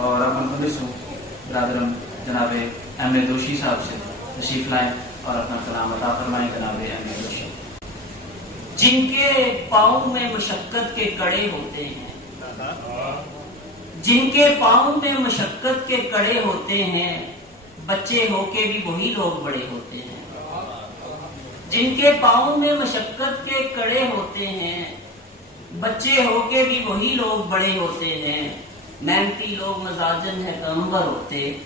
اور اب منتظر ہوں برادرم جناب احمد دوشی صاحب سے تشریف لائیں اور اپنا کلام عطا فرمائیں جناب احمد دوشی۔ جن کے پاؤں میں مشقت کے کڑے ہوتے ہیں، جن کے پاؤں میں مشقت کے کڑے ہوتے ہیں، بچے ہو کے بھی وہی لوگ بڑے ہوتے ہیں۔ جن کے پاؤں میں مشقت کے کڑے ہوتے ہیں، بچے ہو کے بھی وہی لوگ بڑے ہوتے ہیں۔ محنتی لوگ مزاجن ہے کمبر ہوتے،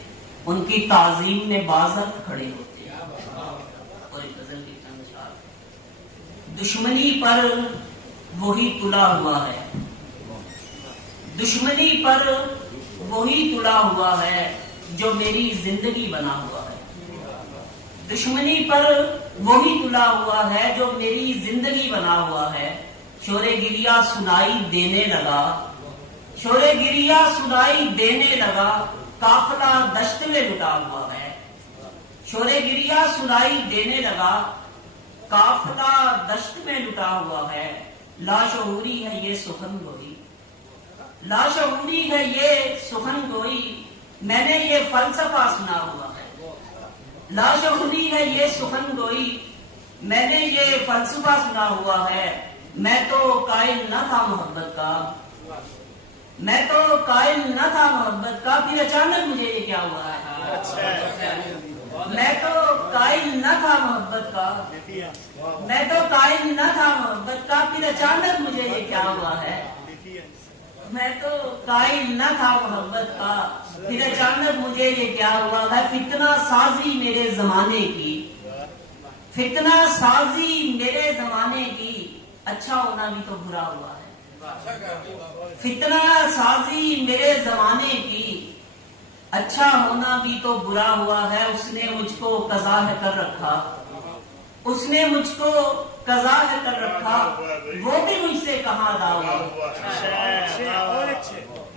ان کی تعظیم میں بازت کھڑے ہوتے ہیں۔ اور ایک غزل کی چند اشعار۔ دشمنی پر وہی تلا ہوا ہے، دشمنی پر وہی تلا ہوا ہے جو میری زندگی بنا ہوا ہے۔ دشمنی پر وہی تلا ہوا ہے جو میری زندگی بنا ہوا ہے۔ شور گریہ سنائی دینے لگا، شور گریہ سنائی دینے لگا، قافلہ دشت میں لٹا ہوا ہے۔ شور گریہ سنائی دینے لگا، قافلہ دشت میں لٹا ہوا ہے۔ لاشعوری ہے یہ سخن گوئی، لاشعوری ہے یہ سخن گوئی، میں نے یہ فلسفہ سنا ہوا ہے۔ لاشعوری ہے یہ سخن گوئی، میں نے یہ فلسفہ سنا ہوا ہے۔ میں تو قائل نہ تھا محبت کا، میں تو قائل نہ تھا محبت کا، پھر اچانک مجھے یہ کیا ہوا ہے۔ میں تو قائل نہ تھا محبت کا، میں تو قائل نہ تھا محبت کا، پھر اچانک مجھے یہ کیا ہوا ہے۔ میں تو قائل نہ تھا محبت کا، پھر اچانک مجھے یہ کیا ہوا ہے۔ فتنہ سازی میرے زمانے کی، فتنہ سازی میرے زمانے کی، اچھا ہونا بھی تو برا ہوا ہے۔ فتنہ سازی میرے زمانے کی، اچھا ہونا بھی تو برا ہوا ہے۔ اس نے مجھ کو قضا ہے کر رکھا، اس نے مجھ کو قضا ہے کر رکھا، وہ بھی مجھ سے کہاں ادا ہوا۔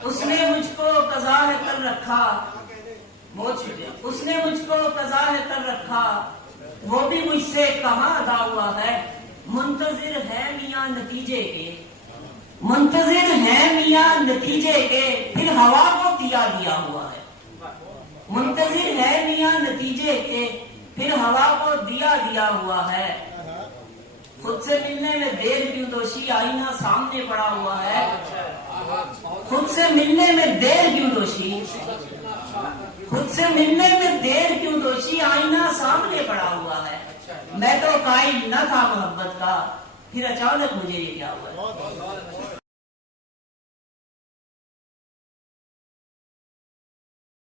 اس نے مجھ کو قضا ہے کر رکھا، بہت شکریہ، اس نے مجھ کو قضا ہے کر رکھا، وہ بھی مجھ سے کہاں ادا ہوا ہے۔ منتظر ہے میاں نتیجے کے، منتظر ہے میاں نتیجے کے، پھر ہوا کو دیا دیا ہوا ہے۔ منتظر ہے میاں نتیجے کے، پھر ہوا کو دیا دیا ہوا ہے۔ خود سے ملنے میں دیر کیوں دوشی، آئینہ سامنے پڑا ہوا ہے۔ خود سے ملنے میں دیر کیوں دوشی، خود سے ملنے میں دیر کیوں دوشی، آئینہ سامنے پڑا ہوا ہے۔ میں تو قائل نہ تھا محبت کا، پھر اچانک مجھے یہ کیا ہوا ہے۔